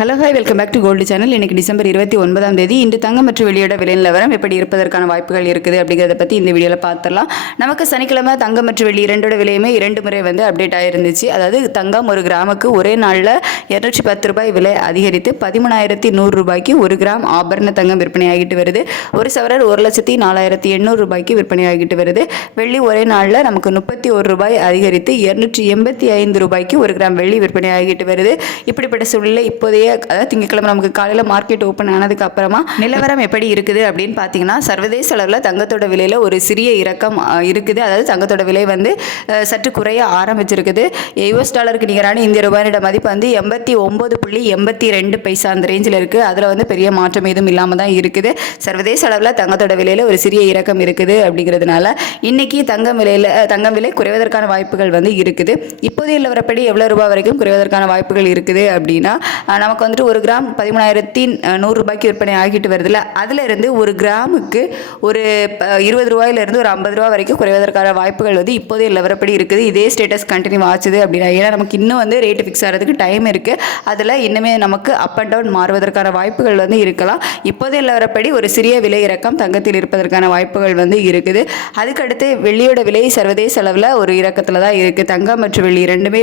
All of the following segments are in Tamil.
Hello hi welcome back to gold channel. இன்றைக்கி டிசம்பர் 29ஆம் தேதி இன்று தங்கம் மற்றும் வெள்ளியோட விலை நிலவரம் எப்படி இருப்பதற்கான வாய்ப்புகள் இருக்குது அப்படிங்கிறத பற்றி இந்த வீடியோவில் பார்த்துடலாம். நமக்கு சனிக்கிழமை தங்கம் மற்றும் வெள்ளி இரண்டோட விலையுமே 2 முறை அப்டேட் ஆகிருந்துச்சு. அதாவது தங்கம் ஒரு கிராமுக்கு ஒரே நாளில் 210 ரூபாய் விலை அதிகரித்து 13,100 ரூபாய்க்கு ஒரு கிராம் ஆபரண தங்கம் விற்பனையாகிட்டு வருது. ஒரு சவரர் 1,04,800 ரூபாய்க்கு விற்பனையாகிட்டு வருது. வெள்ளி ஒரே நாளில் நமக்கு 31 ரூபாய் அதிகரித்து 285 ரூபாய்க்கு ஒரு கிராம் வெள்ளி விற்பனையாகிட்டு வருது. இப்படிப்பட்ட சூழ்நிலை இப்போதைய அதாவது திங்கட்கிழமை நமக்கு காலையில் மார்க்கெட் ஓப்பன் ஆனதுக்கு அப்புறமா நிலவரம் எப்படி இருக்குது அப்படின்னு பார்த்தீங்கன்னா, சர்வதேச அளவில் தங்கத்தோட விலையில் ஒரு சிறிய இறக்கம் இருக்குது. அதாவது தங்கத்தோட விலை சற்று குறைய ஆரம்பிச்சிருக்குது. US டாலருக்கு நிகரான இந்திய ரூபாயோட மதிப்பு 89.82 பைசா அந்த ரேஞ்சில் இருக்குது. அதில் பெரிய மாற்றம் எதுவும் இல்லாமல் தான் இருக்குது. சர்வதேச அளவில் தங்கத்தோட விலையில் ஒரு சிறிய இறக்கம் இருக்குது. அப்படிங்கிறதுனால இன்னைக்கு தங்கம் விலை குறைவதற்கான வாய்ப்புகள் இருக்குது. இப்போதைய நிலவரப்படி எவ்வளோ ரூபாய் வரைக்கும் குறைவதற்கான வாய்ப்புகள் இருக்குது அப்படின்னா, நமக்கு ஒரு கிராம் 13,100 ரூபாய்க்கு விற்பனை ஆகிட்டு வருதுல்ல, அதுல இருந்து ஒரு கிராமுக்கு ஒரு 20 ரூபாயிலிருந்து ஒரு 50 ரூபாய் வரைக்கும் குறைவதற்கான வாய்ப்புகள் இப்போதைய நிலவரப்படி இருக்குது. இதே ஸ்டேட்டஸ் கண்டினியூ ஆச்சுது அப்படின்னா, ஏன்னா நமக்கு இன்னும் ரேட்டு ஃபிக்ஸ் ஆகிறதுக்கு டைம் இருக்கு. அதில் இன்னுமே நமக்கு அப் அண்ட் டவுன் மாறுவதற்கான வாய்ப்புகள் இருக்கலாம். இப்போதைய நிலவரப்படி ஒரு சிறிய விலை இறக்கம் தங்கத்தில் இருப்பதற்கான வாய்ப்புகள் இருக்குது. அதுக்கடுத்து வெள்ளியோட விலை சர்வதேச அளவில் ஒரு இறக்கத்தில் தான் இருக்குது. தங்கம் மற்றும் வெள்ளி ரெண்டுமே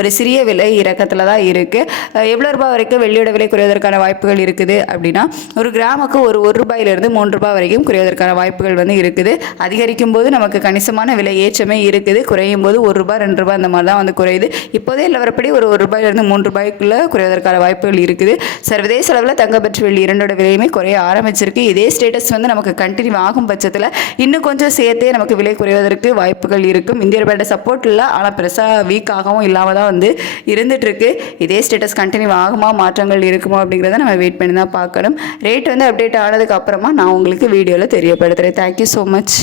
ஒரு சிறிய விலை இறக்கத்தில் தான் இருக்குது. எவ்வளோ ரூபாய் வரைக்கும் வெள்ளியோட விலை குறைவதற்கான வாய்ப்புகள் இருக்குது அப்படின்னா, ஒரு கிராமுக்கு ஒரு ரூபாயிலிருந்து 3 ரூபாய் வரைக்கும் குறைவதற்கான வாய்ப்புகள் இருக்குது. அதிகரிக்கும் போது நமக்கு கணிசமான விலை ஏற்றமே இருக்குது. குறையும் போது 1 ரூபாய் 2 ரூபாய் அந்த மாதிரி தான் குறையுது. இப்போதே நிலவரப்படி ஒரு ரூபாயிலிருந்து 3 ரூபாய்க்குள்ள குறைவதற்கான வாய்ப்புகள் இருக்குது. சர்வதேச அளவில் தங்கம் மற்றும் வெள்ளி இரண்டோட விலையுமே குறைய ஆரம்பிச்சிருக்கு. இதே ஸ்டேட்டஸ் நமக்கு கண்டினியூ ஆகும் பட்சத்தில் இன்னும் கொஞ்சம் சேர்த்தே நமக்கு விலை குறைவதற்கு வாய்ப்புகள் இருக்கும். இந்திய ரூபாயோட சப்போர்ட் இல்லை, ஆனால் பெருசாக வீக்காகவும் இல்லாமல் தான் இருந்துட்டு இருக்கு. இதே ஸ்டேட்டஸ் கண்டினியூ ஆகுமா, மாற்றங்கள் இருக்குமா அப்படிங்கிறத நம்ம வெயிட் பண்ணி தான் பார்க்கணும். ரேட் அப்டேட் ஆனதுக்கு அப்புறமா நான் உங்களுக்கு வீடியோவில் தெரியப்படுத்துகிறேன். Thank you so much.